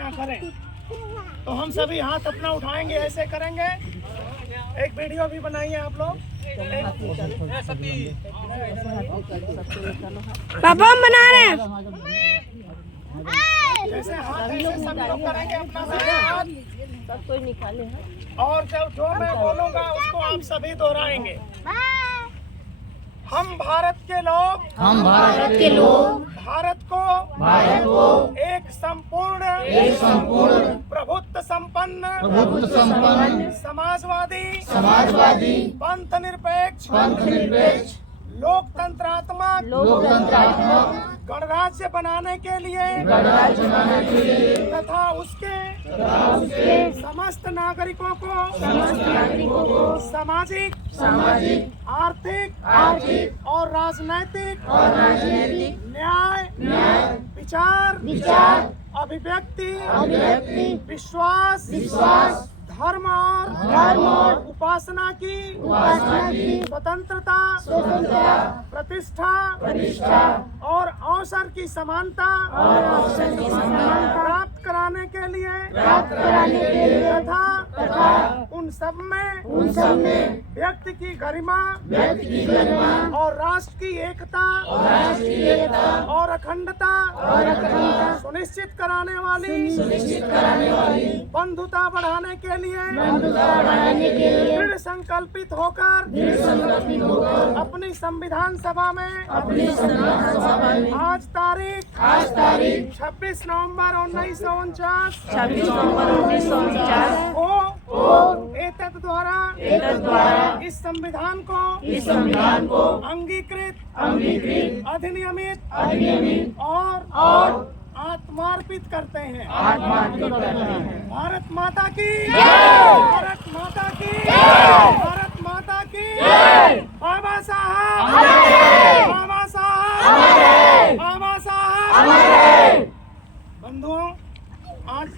क्या करें। तो हम सभी हाथ अपना उठाएंगे, ऐसे करेंगे। एक वीडियो भी बनाइए आप लोग। पापा हम बना रहे हैं। जैसे हाथ ऐसे सभी लोग करेंगे अपना सभी हाथ, कोई निकाले और जो मैं बोलूंगा उसको आप सभी दोहराएंगे। हम भारत के लोग, भारत को एक संपूर्ण प्रभुत्व संपन्न समाजवादी पंथ निरपेक्ष लोकतंत्रात्मक गणराज्य बनाने के लिए तथा उसके समस्त नागरिकों को सामाजिक आर्थिक और राजनैतिक न्याय विचार अभिव्यक्ति विश्वास धर्म और उपासना की स्वतंत्रता प्रतिष्ठा और अवसर की समानता प्राप्त कराने के लिए तथा उन सब में व्यक्ति की गरिमा और राष्ट्र की एकता और अखंडता सुनिश्चित कराने वाली बंधुता बढ़ाने के लिए दृढ़ संकल्पित होकर अपनी संविधान सभा में आज तारीख 26 नवंबर 1949 को एतत् द्वारा इस संविधान को अंगीकृत अधिनियमित और आत्मार्पित करते हैं। भारत माता की भारत माता की भारत माता की बाबा साहब बंधुओं, आज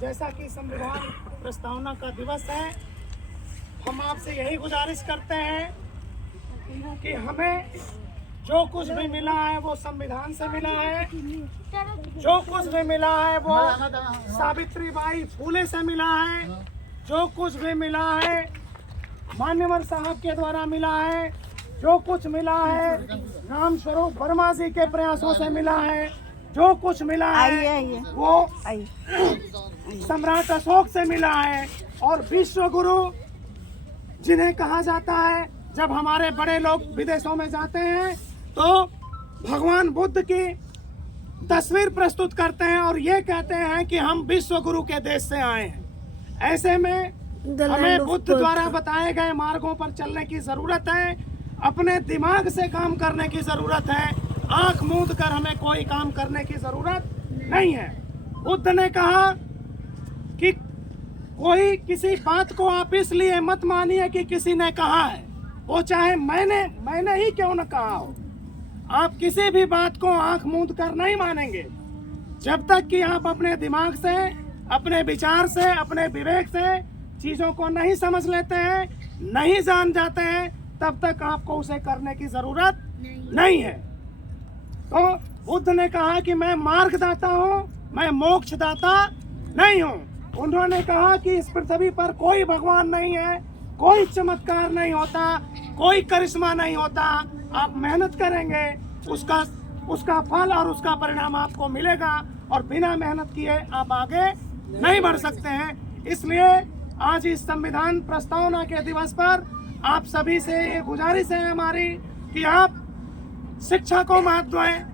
जैसा कि संविधान प्रस्तावना का दिवस है, हम आपसे यही गुजारिश करते हैं कि हमें जो कुछ भी मिला है वो संविधान से मिला है, जो कुछ भी मिला है वो सावित्रीबाई फूले से मिला है, जो कुछ भी मिला है मान्यवर साहब के द्वारा मिला है, जो कुछ मिला है राम स्वरूप वर्मा जी के प्रयासों से मिला है, जो कुछ मिला है वो सम्राट अशोक से मिला है, और विश्व गुरु जिन्हें कहा जाता है, जब हमारे बड़े लोग विदेशों में जाते हैं तो भगवान बुद्ध की तस्वीर प्रस्तुत करते हैं और ये कहते हैं कि हम विश्व गुरु के देश से आए हैं। ऐसे में हमें बुद्ध द्वारा बताए गए मार्गों पर चलने की जरूरत है, अपने दिमाग से काम करने की जरूरत है, आंख मूंद कर हमें कोई काम करने की जरूरत नहीं है। बुद्ध ने कहा कि कोई किसी बात को आप इसलिए मत मानिए कि किसी ने कहा है, वो चाहे मैंने ही क्यों न कहा हो। आप किसी भी बात को आंख मूंद कर नहीं मानेंगे। जब तक कि आप अपने दिमाग से, अपने विचार से, अपने विवेक से चीजों को नहीं समझ लेते हैं, नहीं जान जाते हैं, तब तक आपको उसे करने की जरूरत नहीं है। तो बुद्ध ने कहा कि मैं मार्गदाता हूँ, मैं मोक्षदाता नहीं हूँ। उन्होंने कहा कि इस पृथ्वी पर कोई भगवान नहीं है, कोई चमत्कार नहीं होता, कोई करिश्मा नहीं होता। आप मेहनत करेंगे, उसका फल और उसका परिणाम आपको मिलेगा, और बिना मेहनत किए आप आगे नहीं बढ़ सकते हैं। इसलिए आज इस संविधान प्रस्तावना के दिवस पर आप सभी से ये गुजारिश है हमारी कि आप शिक्षा को महत्व दें,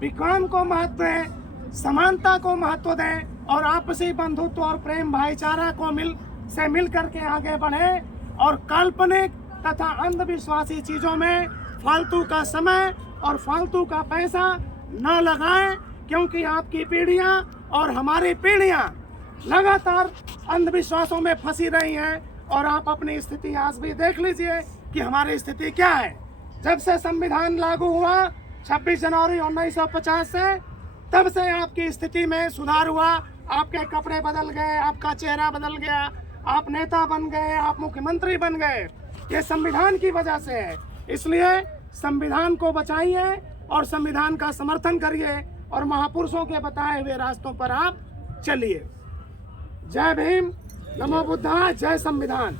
विज्ञान को महत्व दें, समानता को महत्व दें, और आपसी बंधुत्व और प्रेम भाईचारा को मिल करके आगे बढ़े, और काल्पनिक तथा अंधविश्वासी चीजों में फालतू का समय और फालतू का पैसा न लगाएं, क्योंकि आपकी पीढ़ियां और हमारी पीढ़ियां लगातार अंधविश्वासों में फंसी रही हैं। और आप अपनी स्थिति आज भी देख लीजिए कि हमारी स्थिति क्या है। जब से संविधान लागू हुआ 26 जनवरी 1950 से, तब से आपकी स्थिति में सुधार हुआ। आपके कपड़े बदल गए, आपका चेहरा बदल गया, आप नेता बन गए, आप मुख्यमंत्री बन गए। ये संविधान की वजह से है। इसलिए संविधान को बचाइए और संविधान का समर्थन करिए। और महापुरुषों के बताए हुए रास्तों पर आप चलिए। जय भीम, नमो बुद्धाय, जय संविधान।